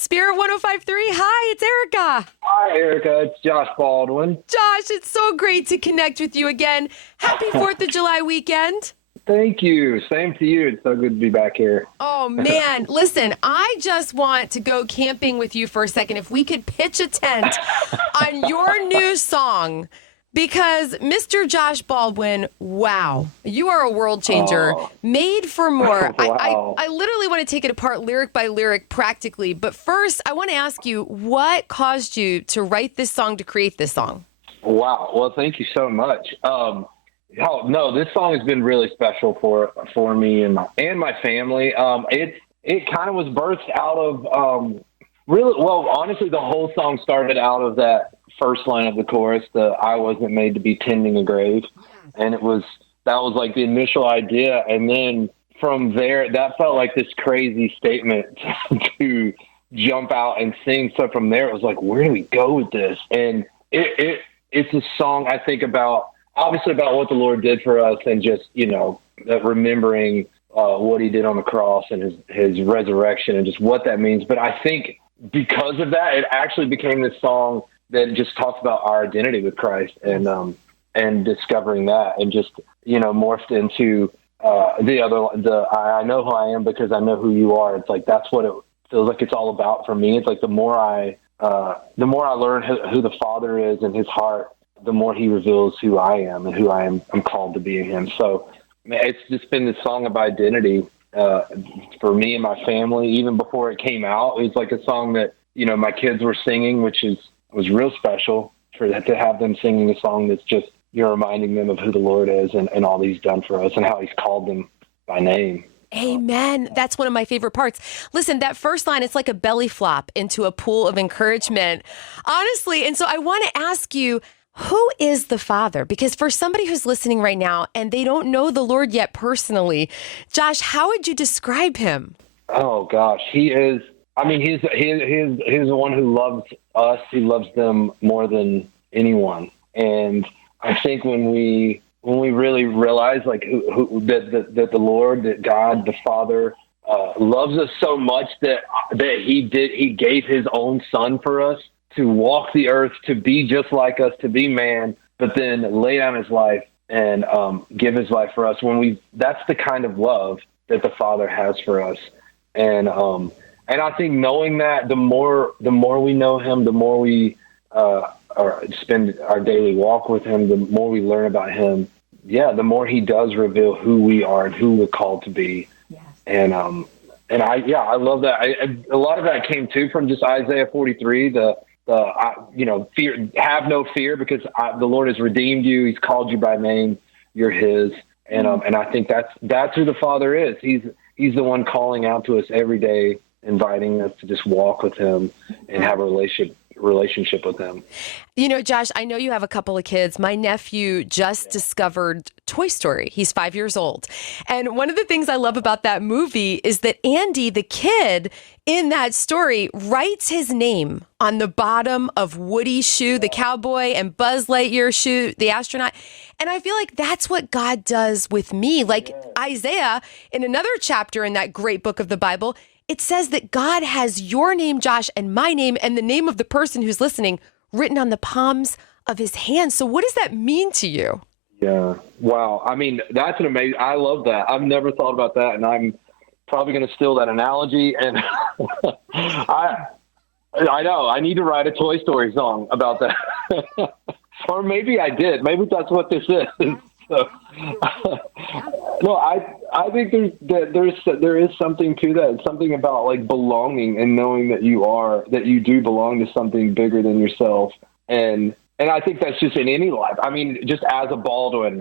Spirit 105.3. Hi, it's Erica. Hi, Erica. It's Josh Baldwin. Josh, it's so great to connect with you again. Happy 4th of July weekend. Thank you. Same to you. It's so good to be back here. Oh, man. Listen, I just want to go camping with you for a second. If we could pitch a tent on your new song, because Mr. Josh Baldwin, wow, you are a world changer, made for more. Wow. I literally want to take it apart lyric by lyric practically. But first, I want to ask you, what caused you to write this song, to create this song? Wow. Well, thank you so much. No, this song has been really special for me and my family. It kind of was birthed out of honestly, the whole song started out of that first line of the chorus, the "I wasn't made to be tending a grave," and that was like the initial idea, and then from there, that felt like this crazy statement to jump out and sing. So from there, it was like, where do we go with this? And it's a song I think about. Obviously about what the Lord did for us and just, that remembering what he did on the cross and his resurrection and just what that means. But I think because of that, it actually became this song that just talks about our identity with Christ and discovering that and just, morphed into I know who I am because I know who you are. It's like, that's what it feels like it's all about for me. It's like the more I learn who the Father is and his heart, the more he reveals who I am and who I'm called to be in him. So it's just been this song of identity for me and my family. Even before it came out, it was like a song that, my kids were singing, which was real special for that, to have them singing a song that's just, reminding them of who the Lord is and all he's done for us and how he's called them by name. Amen. That's one of my favorite parts. Listen, that first line, it's like a belly flop into a pool of encouragement, honestly. And so I want to ask you, who is the Father? Because for somebody who's listening right now and they don't know the Lord yet personally, Josh, how would you describe him? Oh gosh, he is. I mean, he's the one who loves us. He loves them more than anyone. And I think when we really realize like that the Lord, that God, the Father, loves us so much that he gave his own Son for us, to walk the earth, to be just like us, to be man, but then lay down his life and give his life for us. That's the kind of love that the Father has for us. And I think knowing that, the more we know him, the more we spend our daily walk with him, the more we learn about him. Yeah, the more he does reveal who we are and who we're called to be. Yes. And I love that. A lot of that came too from just Isaiah 43, fear, have no fear, because the Lord has redeemed you. He's called you by name. You're his. And I think that's who the Father is. He's the one calling out to us every day, inviting us to just walk with him and have a relationship with him. Josh, I know you have a couple of kids. My nephew just discovered Toy Story. He's 5 years old. And one of the things I love about that movie is that Andy, the kid in that story, writes his name on the bottom of Woody's shoe, the cowboy, and Buzz Lightyear's shoe, the astronaut. And I feel like that's what God does with me. Like Isaiah, in another chapter in that great book of the Bible, it says that God has your name, Josh, and my name, and the name of the person who's listening written on the palms of his hands. So what does that mean to you? Yeah. Wow. I mean, that's an amazing, I love that. I've never thought about that, and I'm probably going to steal that analogy. And I know I need to write a Toy Story song about that. Or maybe I did. Maybe that's what this is. So, no, I think there is something to that. Something about like belonging and knowing that you do belong to something bigger than yourself. And I think that's just in any life. I mean, just as a Baldwin,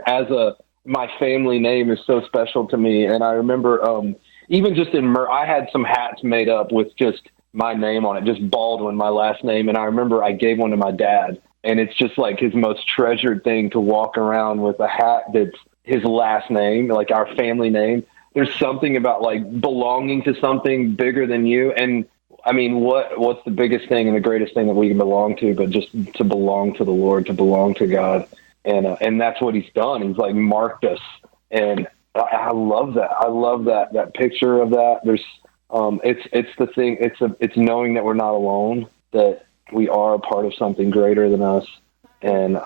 my family name is so special to me. And I remember even just I had some hats made up with just my name on it, just Baldwin, my last name. And I remember I gave one to my dad. And it's just like his most treasured thing to walk around with a hat that's his last name, like our family name. There's something about like belonging to something bigger than you. And I mean, what's the biggest thing and the greatest thing that we can belong to, but just to belong to the Lord, to belong to God. And that's what he's done. He's like marked us. And I love that. I love that picture of that. it's the thing. It's knowing that we're not alone, that we are a part of something greater than us. And,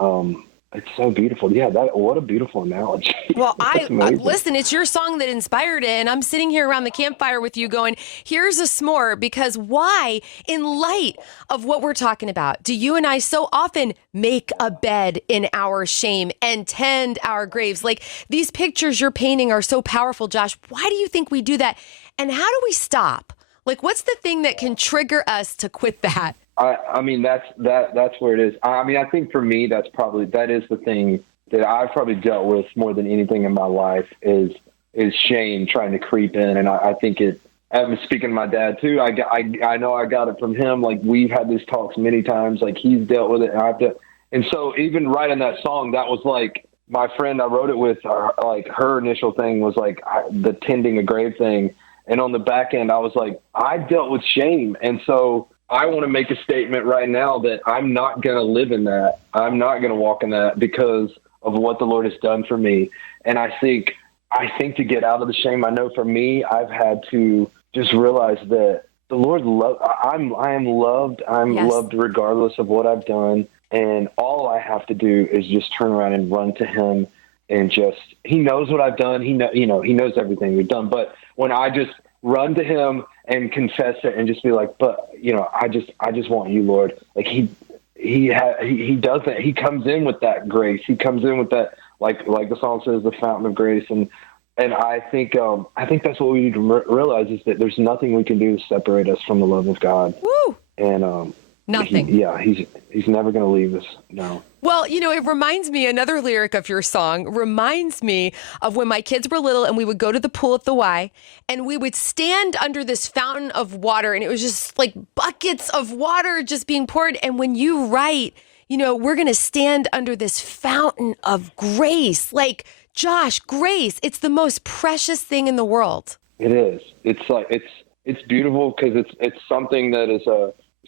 it's so beautiful. Yeah, what a beautiful analogy. Well, That's amazing. listen, it's your song that inspired it, and I'm sitting here around the campfire with you going, here's a s'more, because why, in light of what we're talking about, do you and I so often make a bed in our shame and tend our graves? Like, these pictures you're painting are so powerful, Josh. Why do you think we do that? And how do we stop? Like, what's the thing that can trigger us to quit that? I mean, that's where it is. I mean, I think for me, that is the thing that I've probably dealt with more than anything in my life is shame trying to creep in. And I think I'm speaking to my dad too. I know I got it from him. Like, we've had these talks many times, like he's dealt with it and and so even writing that song, that was like my friend I wrote it with, like her initial thing was like the tending a grave thing. And on the back end, I was like, I dealt with shame. And so I want to make a statement right now that I'm not going to live in that. I'm not going to walk in that because of what the Lord has done for me. And I think to get out of the shame, I know for me, I've had to just realize that the Lord I am loved. I'm Yes. loved regardless of what I've done. And all I have to do is just turn around and run to him and he knows what I've done. He knows everything we've done. But when I just run to him and confess it and just be like, but I just want you, Lord. Like he does that. He comes in with that grace. He comes in with that, like the song says, the fountain of grace. And I think that's what we need to realize is that there's nothing we can do to separate us from the love of God. Woo! And, Nothing. He's never going to leave us. No. Well, it reminds me, another lyric of your song reminds me of when my kids were little and we would go to the pool at the Y and we would stand under this fountain of water and it was just like buckets of water just being poured. And when you write, we're going to stand under this fountain of grace. Like, Josh, grace, it's the most precious thing in the world. It is. It's like, it's beautiful because it's something that is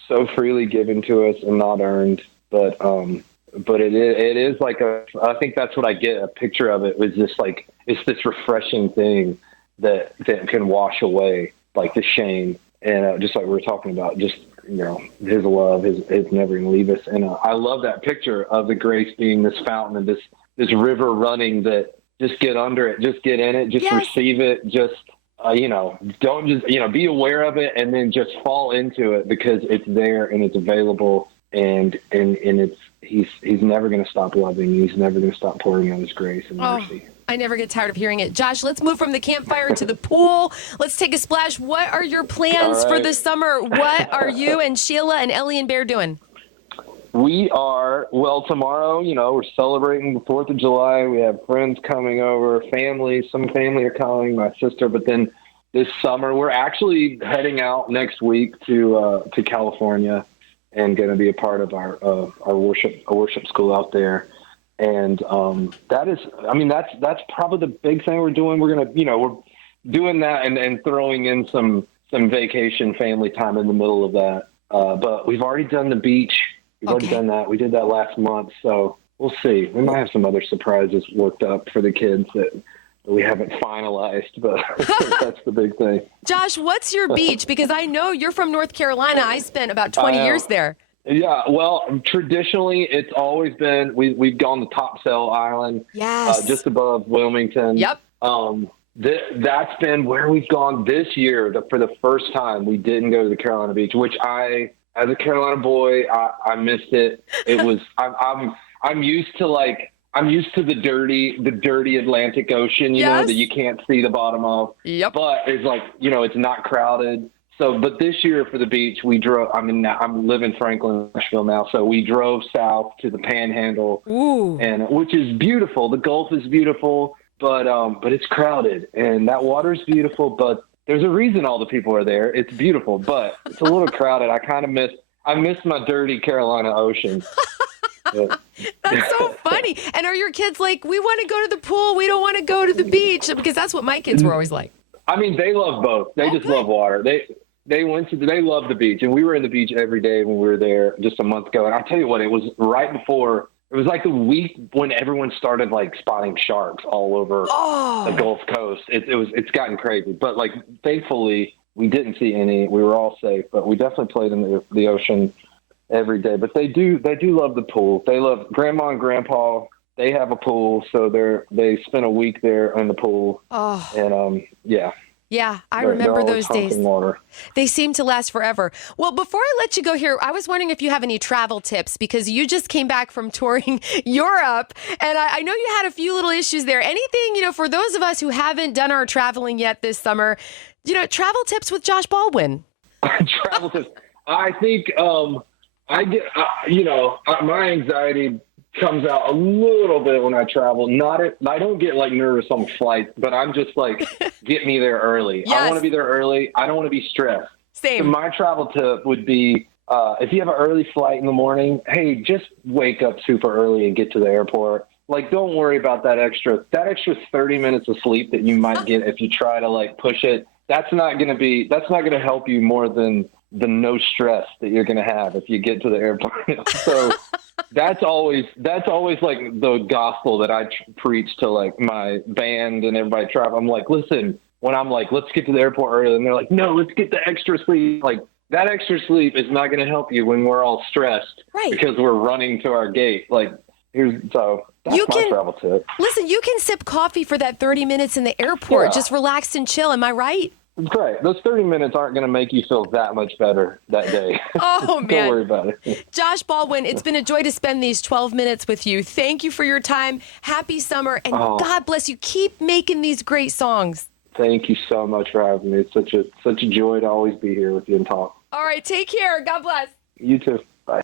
so freely given to us and not earned. But it is like I think that's what I get a picture of it was just like, it's this refreshing thing that can wash away like the shame. And just like we were talking about, just, his love is never going to leave us. And I love that picture of the grace being this fountain and this river running that just get under it, just get in it, just Yes. receive it. Just, don't just, be aware of it and then just fall into it because it's there and it's available. And he's never going to stop loving. He's never going to stop pouring out his grace and mercy. I never get tired of hearing it. Josh, let's move from the campfire to the pool. Let's take a splash. What are your plans for the summer? What are you and Sheila and Ellie and Bear doing? We are, tomorrow, we're celebrating the 4th of July. We have friends coming over, some family are coming, my sister, but then this summer we're actually heading out next week to California and going to be a part of our worship school out there. And that's probably the big thing we're doing. We're going to, we're doing that and throwing in some vacation family time in the middle of that. But we've already done the beach. We've already done that. We did that last month. So we'll see. We might have some other surprises worked up for the kids that we haven't finalized, but that's the big thing. Josh, what's your beach? Because I know you're from North Carolina. I spent about 20 years there. Yeah, well, traditionally, it's always been, we've gone to Topsail Island, Yes. Just above Wilmington. Yep. That's been where we've gone this year. For the first time, we didn't go to the Carolina beach, which as a Carolina boy, I missed it. It was, I'm used to the dirty Atlantic Ocean, Yes. that you can't see the bottom of. Yep. But it's like, it's not crowded. So, but this year for the beach, we drove, I'm living in Franklin, Nashville now. So we drove south to the Panhandle, which is beautiful. The Gulf is beautiful, but it's crowded and that water's beautiful, but there's a reason all the people are there. It's beautiful, but it's a little crowded. I miss my dirty Carolina Ocean. That's so funny. And are your kids like, we want to go to the pool, we don't want to go to the beach? Because that's what my kids were always like. I mean, they love both. They just love water. They love the beach, and we were in the beach every day when we were there just a month ago. And I'll tell you what, it was right before. It was like the week when everyone started like spotting sharks all over the Gulf Coast. It's gotten crazy, but like thankfully we didn't see any. We were all safe, but we definitely played in the ocean every day. But they do love the pool. They love Grandma and Grandpa. They have a pool, so they spend a week there in the pool. Oh, And yeah. yeah, I They're remember always those days. pumping water. They seem to last forever. Well, before I let you go here, I was wondering if you have any travel tips because you just came back from touring Europe, and I know you had a few little issues there. Anything, for those of us who haven't done our traveling yet this summer, travel tips with Josh Baldwin. Travel tips. I think I get, my anxiety comes out a little bit when I travel. I don't get like nervous on flights, but I'm just like, get me there early. Yes. I want to be there early. I don't want to be stressed. Same. So my travel tip would be, if you have an early flight in the morning, hey, just wake up super early and get to the airport. Like, don't worry about that extra 30 minutes of sleep that you might get if you try to like push it. That's not going to help you more than the no stress that you're going to have if you get to the airport. So that's always like the gospel that I preach to like my band and everybody travel. I'm like, listen, when I'm like, let's get to the airport early, and they're like, no, let's get the extra sleep. Like, that extra sleep is not going to help you when we're all stressed, right? Because we're running to our gate. Like, that's my travel tip. Listen, you can sip coffee for that 30 minutes in the airport. Yeah. Just relax and chill. Am I right? Great. Those 30 minutes aren't going to make you feel that much better that day. Oh, man. Don't worry about it. Josh Baldwin, it's been a joy to spend these 12 minutes with you. Thank you for your time. Happy summer, and God bless you. Keep making these great songs. Thank you so much for having me. It's such a joy to always be here with you and talk. All right, take care. God bless. You too. Bye.